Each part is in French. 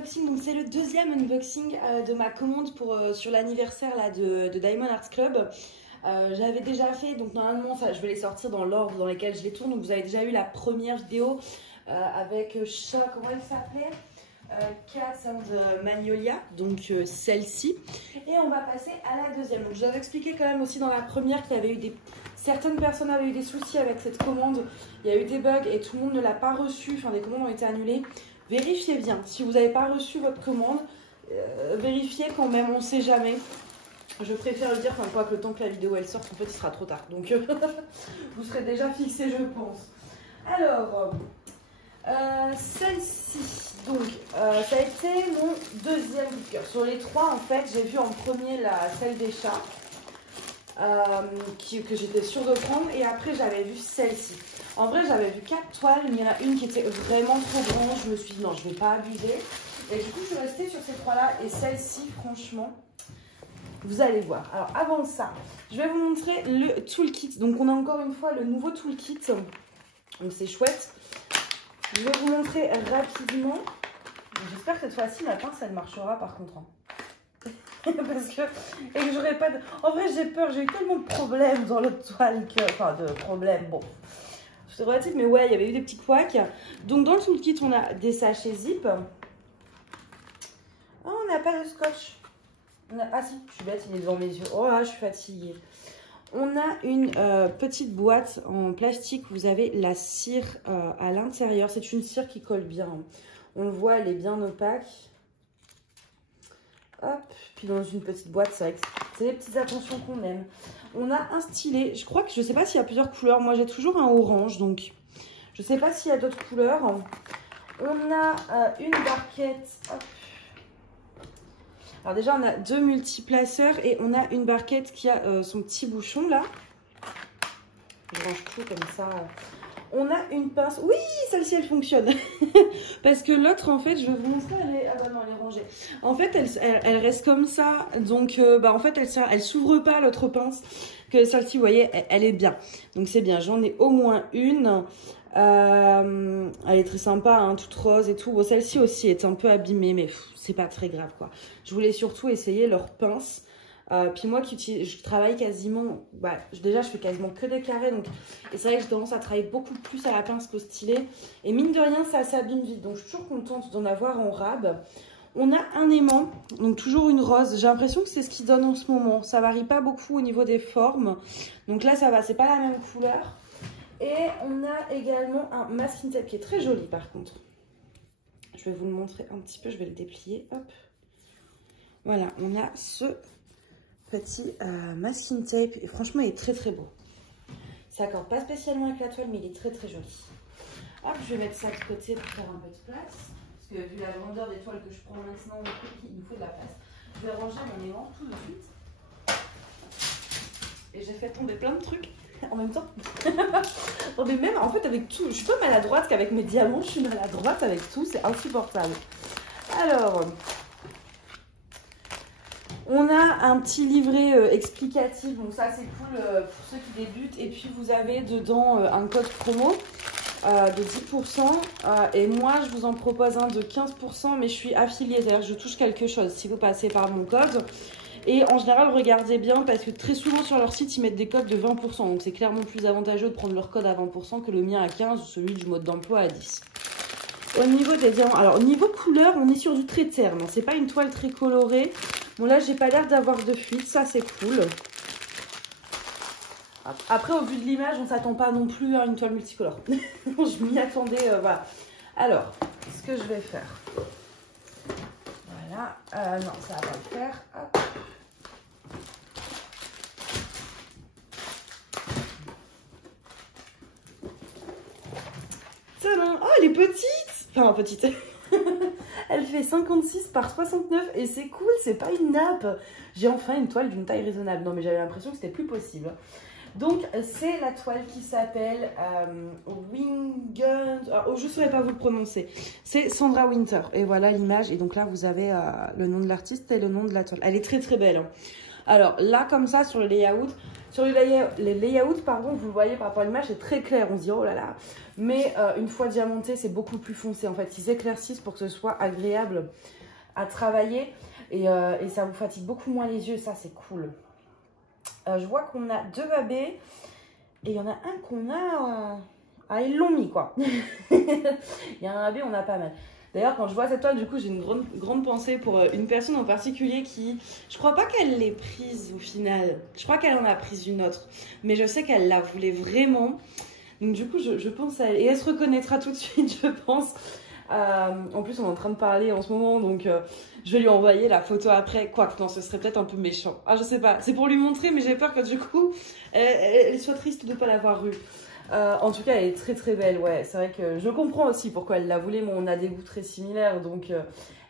unboxing. Donc c'est le deuxième unboxing de ma commande sur l'anniversaire de Diamond Art Club. J'avais déjà fait, donc normalement ça, je vais les sortir dans l'ordre dans lequel je les tourne. Donc vous avez déjà eu la première vidéo avec comment elle s'appelait, Cats and Magnolia, donc celle-ci. Et on va passer à la deuxième. Donc je vous avais expliqué quand même aussi dans la première qu'il y avait eu certaines personnes avaient eu des soucis avec cette commande. Il y a eu des bugs et tout le monde ne l'a pas reçue. Enfin, des commandes ont été annulées. Vérifiez bien. Si vous n'avez pas reçu votre commande, vérifiez quand même, on ne sait jamais. Je préfère le dire, enfin, quoi que le temps que la vidéo elle sorte, en fait, il sera trop tard. Donc, vous serez déjà fixé, je pense. Alors, celle-ci, donc, ça a été mon deuxième coup de cœur. Sur les trois, en fait, j'ai vu en premier celle des chats, que j'étais sûre de prendre. Et après, j'avais vu celle-ci. En vrai, j'avais vu 4 toiles, mais il y en a une qui était vraiment trop grande. Je me suis dit, non, je ne vais pas abuser. Et du coup, je suis restée sur ces trois-là. Et celle-ci, franchement, vous allez voir. Alors, avant ça, je vais vous montrer le toolkit. Donc, on a encore une fois le nouveau toolkit. Donc, c'est chouette. Je vais vous montrer rapidement. J'espère que cette fois-ci, la pince, elle marchera par contre. Parce que, et que j'aurais pas de... En vrai, j'ai peur. J'ai eu tellement de problèmes dans l'autre toile que... Enfin, de problèmes, bon... C'est relatif, mais ouais, il y avait eu des petits couacs. Donc, dans le toolkit, on a des sachets zip. Oh, on n'a pas de scotch. Ah si, je suis bête, il est devant mes yeux. Oh là, je suis fatiguée. On a une petite boîte en plastique. Vous avez la cire à l'intérieur. C'est une cire qui colle bien. On le voit, elle est bien opaque. Hop, puis dans une petite boîte, c'est des petites attentions qu'on aime. On a un stylet. Je crois que je ne sais pas s'il y a plusieurs couleurs. Moi, j'ai toujours un orange, donc je ne sais pas s'il y a d'autres couleurs. On a une barquette. Hop. Alors déjà, on a deux multiplaceurs et on a une barquette qui a son petit bouchon là. Je range tout comme ça. On a une pince. Oui, celle-ci, elle fonctionne. Parce que l'autre, en fait, je vais vous montrer, elle est... Ah bah non, elle est rangée. En fait, elle reste comme ça. Donc, en fait, elle s'ouvre pas, l'autre pince. Que celle-ci, vous voyez, elle est bien. Donc, c'est bien. J'en ai au moins une. Elle est très sympa, hein, toute rose et tout. Bon, celle-ci aussi est un peu abîmée, mais c'est pas très grave, quoi. Je voulais surtout essayer leur pince. Puis moi je travaille quasiment, déjà je fais quasiment que des carrés, donc, et c'est vrai que j'ai tendance à travailler beaucoup plus à la pince qu'au stylet, et mine de rien ça s'abîme vite, donc je suis toujours contente d'en avoir en rab. On a un aimant, donc toujours une rose, j'ai l'impression que c'est ce qui donne en ce moment, ça varie pas beaucoup au niveau des formes, donc là ça va, c'est pas la même couleur. Et on a également un masking tape qui est très joli par contre. Je vais vous le montrer un petit peu, je vais le déplier, hop. Voilà, on a ce petit masking tape et franchement il est très très beau. Ça accorde pas spécialement avec la toile mais il est très très joli. Hop, je vais mettre ça de côté pour faire un peu de place. Parce que vu la grandeur des toiles que je prends maintenant, il nous faut de la place. Je vais ranger mon aimant tout de suite. Et j'ai fait tomber plein de trucs en même temps. Non, mais même en fait avec tout, je suis pas maladroite qu'avec mes diamants, je suis maladroite avec tout, c'est insupportable. Alors... On a un petit livret explicatif, donc ça c'est cool pour ceux qui débutent. Et puis vous avez dedans un code promo de 10%. Et moi je vous en propose un de 15%, mais je suis affiliée, c'est-à-dire que je touche quelque chose si vous passez par mon code. Et en général, regardez bien parce que très souvent sur leur site, ils mettent des codes de 20%. Donc c'est clairement plus avantageux de prendre leur code à 20% que le mien à 15% ou celui du mode d'emploi à 10%. Au niveau des diamants, alors au niveau couleur, on est sur du très terne. C'est pas une toile très colorée. Bon là, j'ai pas l'air d'avoir de fuite, ça c'est cool. Après, au vu de l'image, on s'attend pas non plus à une toile multicolore. Je m'y attendais, voilà. Alors, ce que je vais faire. Voilà, non, ça va pas le faire. Hop. Tadam! Oh, elle est petite! Enfin, petite. Elle fait 56 par 69 et c'est cool, c'est pas une nappe. J'ai enfin une toile d'une taille raisonnable. Non, mais j'avais l'impression que c'était plus possible. Donc, c'est la toile qui s'appelle Winged. Oh, je ne saurais pas vous le prononcer. C'est Sandra Winter. Et voilà l'image. Et donc là, vous avez le nom de l'artiste et le nom de la toile. Elle est très très belle. Hein. Alors là, comme ça, sur le layout, les layouts, pardon, vous le voyez par rapport à l'image, c'est très clair. On se dit, oh là là. Mais une fois diamanté, c'est beaucoup plus foncé. En fait, ils éclaircissent pour que ce soit agréable à travailler. Et ça vous fatigue beaucoup moins les yeux. Ça, c'est cool. Je vois qu'on a 2 AB et il y en a un qu'on a... Ah, ils l'ont mis, quoi. Il y a un AB, on a pas mal. D'ailleurs, quand je vois cette toile, du coup, j'ai une grande pensée pour une personne en particulier qui... Je crois pas qu'elle l'ait prise au final. Je crois qu'elle en a prise une autre. Mais je sais qu'elle la voulait vraiment. Donc, du coup, je pense à elle. Et elle se reconnaîtra tout de suite, je pense. En plus, on est en train de parler en ce moment, donc je vais lui envoyer la photo après. Quoique, non, ce serait peut-être un peu méchant. Ah, je sais pas. C'est pour lui montrer, mais j'ai peur que du coup, elle soit triste de ne pas l'avoir eue. En tout cas, elle est très très belle. Ouais, c'est vrai que je comprends aussi pourquoi elle la voulait, mais on a des goûts très similaires, donc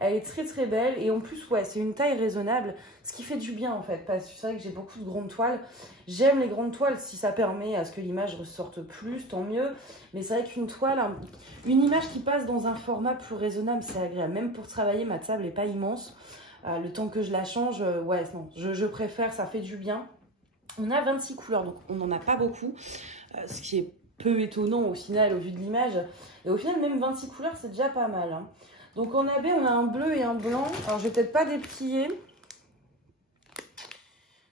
elle est très très belle. Et en plus, ouais, c'est une taille raisonnable, ce qui fait du bien en fait, parce que c'est vrai que j'ai beaucoup de grandes toiles. J'aime les grandes toiles si ça permet à ce que l'image ressorte plus, tant mieux. Mais c'est vrai qu'une toile, une image qui passe dans un format plus raisonnable, c'est agréable. Même pour travailler, ma table n'est pas immense. Le temps que je la change, ouais, non, je préfère, ça fait du bien. On a 26 couleurs, donc on n'en a pas beaucoup, ce qui est peu étonnant au final, au vu de l'image. Et au final, même 26 couleurs, c'est déjà pas mal. Hein. Donc en AB, on a un bleu et un blanc. Alors, je vais peut-être pas déplier.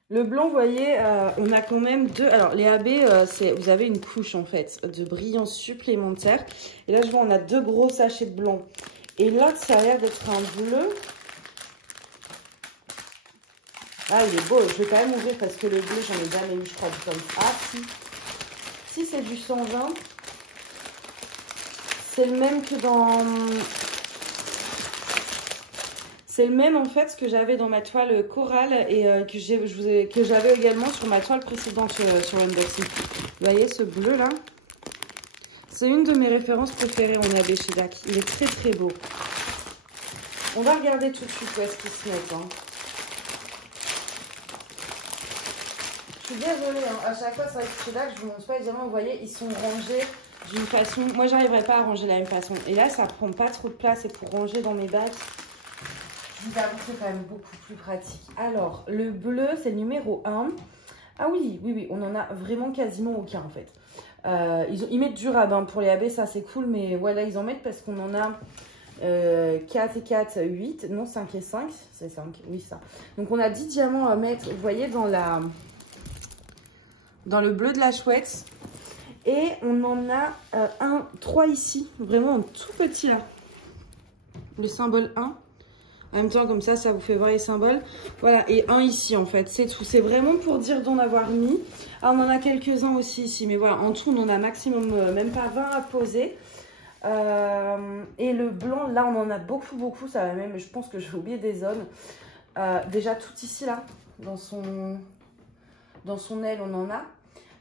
Le blanc, vous voyez, on a quand même 2... Alors, les AB, vous avez une couche, en fait, de brillance supplémentaire. Et là, je vois, on a 2 gros sachets de blanc. Et l'autre, ça a l'air d'être un bleu. Ah, il est beau. Je vais quand même ouvrir parce que le bleu, j'en ai jamais mis, je crois, du comme ça. Ah, si. Si, c'est du 120. C'est le même que dans... C'est le même, en fait, que j'avais dans ma toile chorale et que j'avais également sur ma toile précédente sur l'unboxing. Vous voyez ce bleu-là? C'est une de mes références préférées en AB chez DAC. Il est très, très beau. On va regarder tout de suite où est-ce qu'ils se mettent. Hein. Je suis désolée, hein. À chaque fois, c'est vrai que chez DAC, je vous montre pas les diamants. Vous voyez, ils sont rangés d'une façon... Moi, j'arriverai pas à ranger de la même façon. Et là, ça prend pas trop de place. Et pour ranger dans mes bacs, je vous avoue que c'est quand même beaucoup plus pratique. Alors, le bleu, c'est le numéro 1. Ah oui, oui, oui, on en a vraiment quasiment aucun, en fait. Ils mettent du rab hein, pour les AB, ça c'est cool. Mais voilà, ils en mettent parce qu'on en a 4 et 4, 8. Non, 5 et 5. C'est 5, oui, ça. Donc, on a 10 diamants à mettre, vous voyez, dans le bleu de la chouette. Et on en a 3 ici, vraiment un tout petit là. Le symbole 1. En même temps, comme ça, ça vous fait voir les symboles. Voilà, et 1 ici, en fait, c'est tout. C'est vraiment pour dire d'en avoir mis. Ah, on en a quelques-uns aussi ici, mais voilà, en tout, on en a maximum, même pas 20 à poser. Et le blanc, là, on en a beaucoup, beaucoup. Ça va même, je pense que je vais oublier des zones. Déjà, tout ici, là, dans son aile, on en a.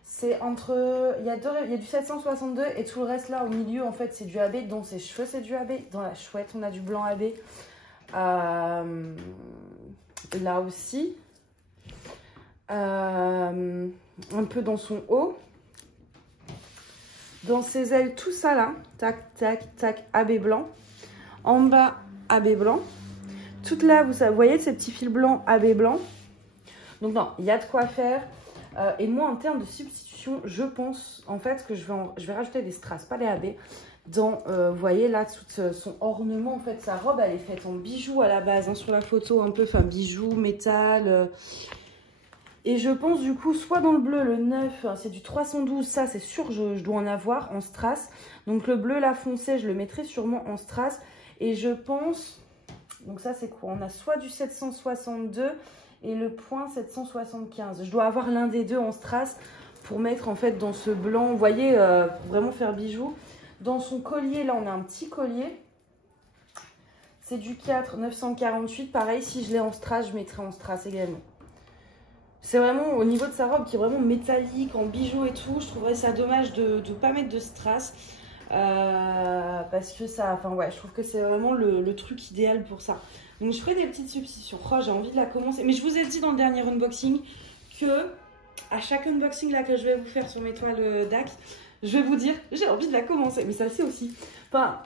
C'est entre... Il y a du 762 et tout le reste, là, au milieu, en fait, c'est du AB. Dans ses cheveux, c'est du AB. Dans la chouette, on a du blanc AB. Là aussi. Un peu dans son haut. Dans ses ailes, tout ça, là. Tac, tac, tac, AB blanc. En bas, AB blanc. Toute là, vous voyez ces petits fils blancs, AB blanc. Donc, non, il y a de quoi faire. Et moi, en termes de substitution, je pense en fait que je vais rajouter des strass, pas des AB. Dans, vous voyez là, tout son ornement, en fait, sa robe, elle est faite en bijoux à la base, hein, sur la photo, un peu, enfin, bijoux, métal. Et je pense du coup, soit dans le bleu, le 9, c'est du 312, ça c'est sûr, je dois en avoir en strass. Donc le bleu, là, foncé, je le mettrai sûrement en strass. Et je pense, donc ça c'est quoi? On a soit du 762... et le point 775. Je dois avoir l'un des deux en strass pour mettre en fait dans ce blanc, vous voyez, pour vraiment faire bijou. Dans son collier, là, on a un petit collier. C'est du 4, 948. Pareil, si je l'ai en strass, je mettrai en strass également. C'est vraiment au niveau de sa robe qui est vraiment métallique, en bijoux et tout. Je trouverais ça dommage de ne pas mettre de strass. Parce que ça, enfin ouais, je trouve que c'est vraiment le truc idéal pour ça. Donc je ferai des petites substitutions. Oh, j'ai envie de la commencer. Mais je vous ai dit dans le dernier unboxing que à chaque unboxing là que je vais vous faire sur mes toiles Dax, je vais vous dire, j'ai envie de la commencer. Mais celle-ci aussi. Enfin,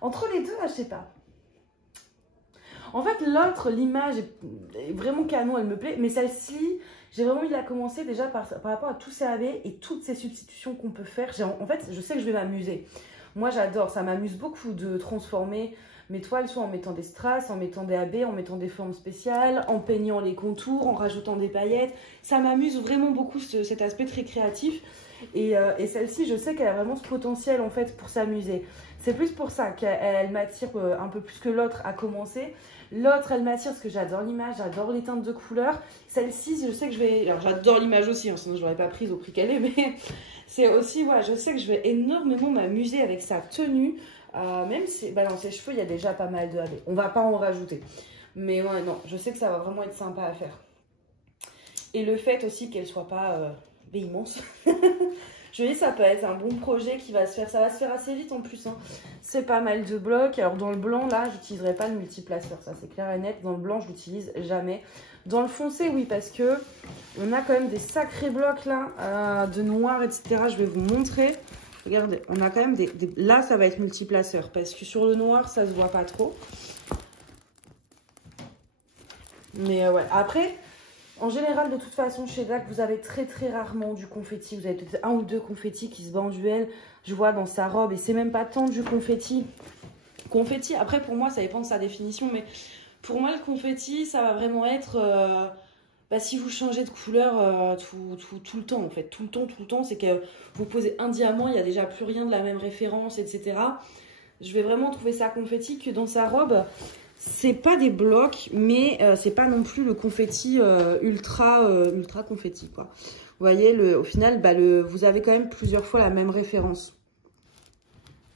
entre les deux, je sais pas. En fait, l'autre, l'image est vraiment canon, elle me plaît. Mais celle-ci, j'ai vraiment envie de la commencer déjà par rapport à tous ces AB et toutes ces substitutions qu'on peut faire. En fait, je sais que je vais m'amuser. Moi, j'adore, ça m'amuse beaucoup de transformer mes toiles, soit en mettant des strass, en mettant des AB, en mettant des formes spéciales, en peignant les contours, en rajoutant des paillettes. Ça m'amuse vraiment beaucoup cet aspect très créatif. Et celle-ci, je sais qu'elle a vraiment ce potentiel en fait pour s'amuser. C'est plus pour ça qu'elle m'attire un peu plus que l'autre à commencer. L'autre, elle m'attire parce que j'adore l'image, j'adore les teintes de couleurs. Celle-ci, je sais que je vais... Alors, j'adore l'image aussi, hein, sinon je ne l'aurais pas prise au prix qu'elle est. Mais c'est aussi, ouais, je sais que je vais énormément m'amuser avec sa tenue. Même si dans ses cheveux, il y a déjà pas mal de AB. On va pas en rajouter. Mais ouais, non, je sais que ça va vraiment être sympa à faire. Et le fait aussi qu'elle soit pas immense. Je dis, ça peut être un bon projet qui va se faire. Ça va se faire assez vite en plus. Hein. C'est pas mal de blocs. Alors dans le blanc, là, j'utiliserai pas le multiplaceur. Ça, c'est clair et net. Dans le blanc, je l'utilise jamais. Dans le foncé, oui, parce que on a quand même des sacrés blocs là, de noir, etc. Je vais vous montrer. Regardez, on a quand même des... Là, ça va être multiplaceur. Parce que sur le noir, ça se voit pas trop. Mais ouais, après... En général, de toute façon, chez DAC, vous avez très rarement du confetti. Vous avez peut-être un ou deux confettis qui se battent en duel. Je vois dans sa robe. Et c'est même pas tant du confetti. Confetti, après, pour moi, ça dépend de sa définition. Mais pour moi, le confetti, ça va vraiment être... si vous changez de couleur tout le temps, en fait. Tout le temps. C'est que vous posez un diamant, il n'y a déjà plus rien de la même référence, etc. Je vais vraiment trouver ça confetti que dans sa robe... C'est pas des blocs, mais c'est pas non plus le confetti ultra confetti, quoi. Vous voyez, au final, vous avez quand même plusieurs fois la même référence.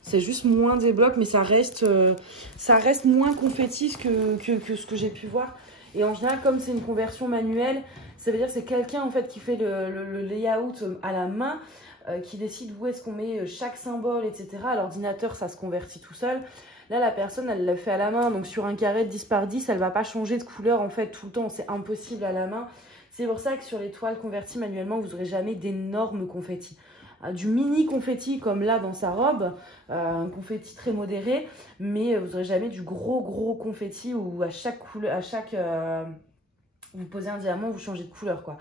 C'est juste moins des blocs, mais ça reste moins confetti que ce que j'ai pu voir. Et en général, comme c'est une conversion manuelle, ça veut dire que c'est quelqu'un en fait qui fait le layout à la main, qui décide où est-ce qu'on met chaque symbole, etc. À l'ordinateur, ça se convertit tout seul. Là, la personne, elle l'a fait à la main. Donc, sur un carré de 10 par 10, elle ne va pas changer de couleur, en fait, tout le temps. C'est impossible à la main. C'est pour ça que sur les toiles converties manuellement, vous n'aurez jamais d'énormes confettis. Du mini confetti, comme là, dans sa robe. Un confetti très modéré. Mais vous n'aurez jamais du gros confetti où à chaque couleur, vous posez un diamant, vous changez de couleur, quoi.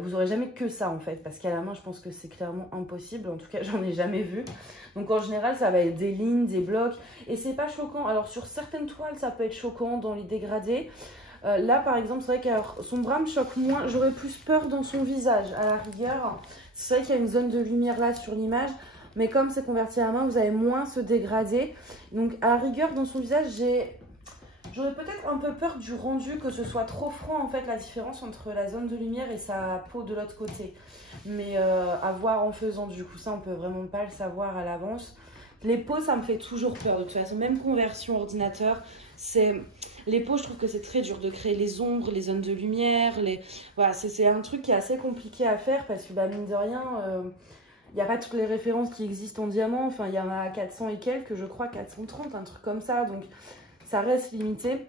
Vous n'aurez jamais que ça en fait, parce qu'à la main je pense que c'est clairement impossible, en tout cas j'en ai jamais vu. Donc en général ça va être des lignes, des blocs, et c'est pas choquant. Alors sur certaines toiles ça peut être choquant dans les dégradés. Là par exemple c'est vrai que son bras me choque moins, j'aurais plus peur dans son visage à la rigueur. C'est vrai qu'il y a une zone de lumière là sur l'image, mais comme c'est converti à la main vous avez moins ce dégradé. Donc à la rigueur dans son visage j'aurais peut-être un peu peur du rendu, que ce soit trop franc en fait la différence entre la zone de lumière et sa peau de l'autre côté. Mais à voir en faisant, du coup ça on peut vraiment pas le savoir à l'avance. Les peaux ça me fait toujours peur de toute façon, même conversion ordinateur. Les peaux je trouve que c'est très dur de créer les ombres, les zones de lumière. Voilà, c'est un truc qui est assez compliqué à faire parce que mine de rien... il n'y a pas toutes les références qui existent en diamant. Enfin il y en a 400 et quelques, je crois 430, un truc comme ça. Donc... ça reste limité,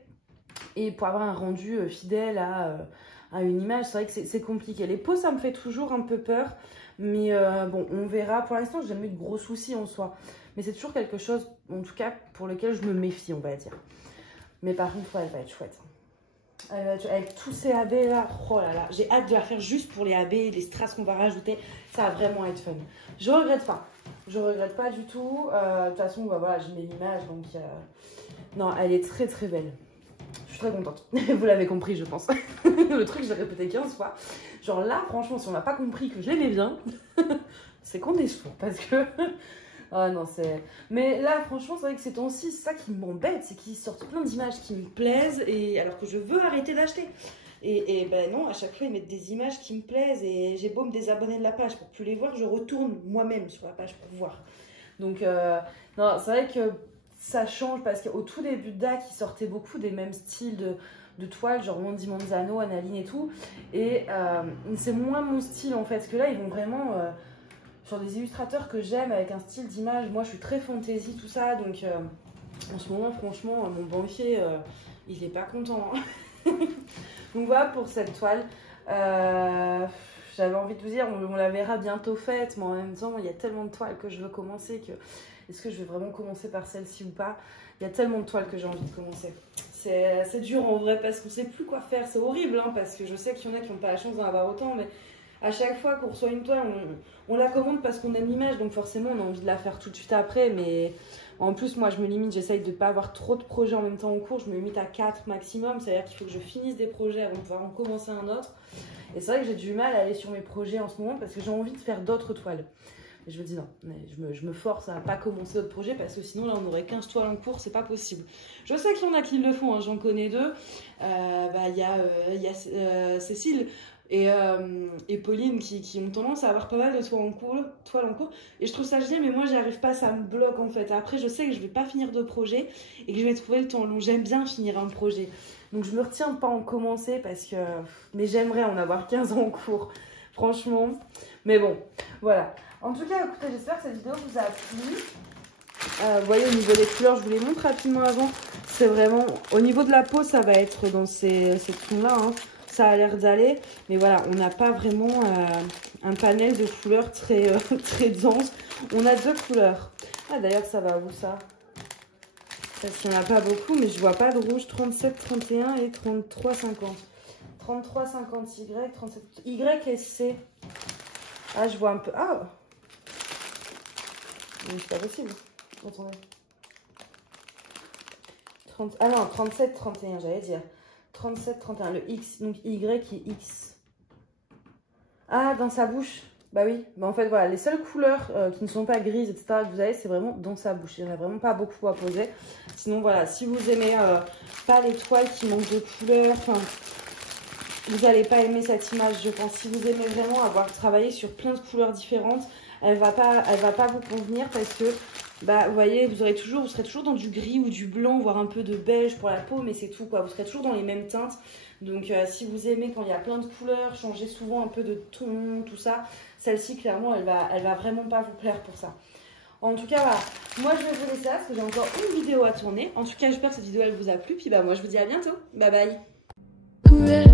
et pour avoir un rendu fidèle à une image, c'est vrai que c'est compliqué. Les peaux, ça me fait toujours un peu peur, mais bon, on verra. Pour l'instant, j'ai jamais eu de gros soucis en soi, mais c'est toujours quelque chose, en tout cas, pour lequel je me méfie, on va dire. Mais par contre, elle va être chouette. Avec tous ces AB là, oh là là, j'ai hâte de la faire juste pour les AB, les strass qu'on va rajouter, ça va vraiment être fun. Je regrette pas du tout. De toute façon, voilà, je mets l'image, donc... Non, elle est très belle. Je suis très contente. Vous l'avez compris, je pense. Le truc, je l'ai répété 15 fois. Genre là, franchement, si on n'a pas compris que je l'aimais bien, c'est qu'on est sourd. Parce que... Ah non, c'est... Mais là, franchement, c'est vrai que ces temps-ci, c'est ça qui m'embête. C'est qu'ils sortent plein d'images qui me plaisent, et alors que je veux arrêter d'acheter. Et ben non, à chaque fois, ils mettent des images qui me plaisent. Et j'ai beau me désabonner de la page pour plus les voir, je retourne moi-même sur la page pour voir. Donc, non, c'est vrai que... ça change parce qu'au tout début de DAC, ils sortaient beaucoup des mêmes styles de toiles, genre Mandy Manzano, Analine et tout. Et c'est moins mon style en fait, parce que là, ils vont vraiment sur des illustrateurs que j'aime avec un style d'image. Moi, je suis très fantasy, tout ça. Donc, en ce moment, franchement, mon banquier, il n'est pas content. Hein. Donc voilà pour cette toile. j'avais envie de vous dire, on la verra bientôt faite, mais en même temps, il y a tellement de toiles que je veux commencer que... Est-ce que je vais vraiment commencer par celle-ci ou pas? Il y a tellement de toiles que j'ai envie de commencer. C'est dur en vrai parce qu'on sait plus quoi faire. C'est horrible hein, parce que je sais qu'il y en a qui n'ont pas la chance d'en avoir autant, mais à chaque fois qu'on reçoit une toile, on la commande parce qu'on aime l'image, donc forcément on a envie de la faire tout de suite après. Mais en plus, moi je me limite, j'essaye de ne pas avoir trop de projets en même temps en cours. Je me limite à 4 maximum, c'est-à-dire qu'il faut que je finisse des projets avant de pouvoir en commencer un autre. Et c'est vrai que j'ai du mal à aller sur mes projets en ce moment parce que j'ai envie de faire d'autres toiles. Et je me dis non, je me force à ne pas commencer d'autres projets parce que sinon là on aurait 15 toiles en cours, c'est pas possible. Je sais qu'il y en a qui le font, hein, j'en connais deux. Il y a Cécile et Pauline qui ont tendance à avoir pas mal de toiles en cours. Et je trouve ça génial, mais moi j'y arrive pas, ça me bloque en fait. Après je sais que je vais pas finir de projet et que je vais trouver le temps long. J'aime bien finir un projet. Donc je me retiens de pas en commencer parce que... Mais j'aimerais en avoir 15 en cours, franchement. Mais bon, voilà. En tout cas, écoutez, j'espère que cette vidéo vous a plu. Vous voyez, au niveau des couleurs, je vous les montre rapidement avant. C'est vraiment... Au niveau de la peau, ça va être dans ces tons-là. Hein. Ça a l'air d'aller. Mais voilà, on n'a pas vraiment un panel de couleurs très, très dense. On a 2 couleurs. Ah, d'ailleurs, ça va où ça? Parce qu'il n'y en a pas beaucoup, mais je vois pas de rouge. 37, 31 et 33, 50. 33, 50 Y, 37... Y et C. Ah, je vois un peu... Ah! Mais c'est pas possible. Attendez. 30... Ah non, 37, 31, j'allais dire. 37, 31. Le X, donc Y qui est X. Ah, dans sa bouche. Bah oui. Bah en fait, voilà. Les seules couleurs qui ne sont pas grises, etc., que vous avez, c'est vraiment dans sa bouche. Il n'y en a vraiment pas beaucoup à poser. Sinon, voilà. Si vous aimez pas les toiles qui manquent de couleurs, enfin... Vous n'allez pas aimer cette image, je pense. Si vous aimez vraiment avoir travaillé sur plein de couleurs différentes, elle va pas vous convenir parce que, bah, vous voyez, vous serez toujours dans du gris ou du blanc, voire un peu de beige pour la peau, mais c'est tout, quoi. Vous serez toujours dans les mêmes teintes. Donc, si vous aimez quand il y a plein de couleurs, changer souvent un peu de ton, tout ça, celle-ci, clairement, elle va vraiment pas vous plaire pour ça. En tout cas, voilà. Moi, je vais vous laisser là parce que j'ai encore une vidéo à tourner. En tout cas, j'espère que cette vidéo, elle vous a plu. Puis, bah, moi, je vous dis à bientôt. Bye bye.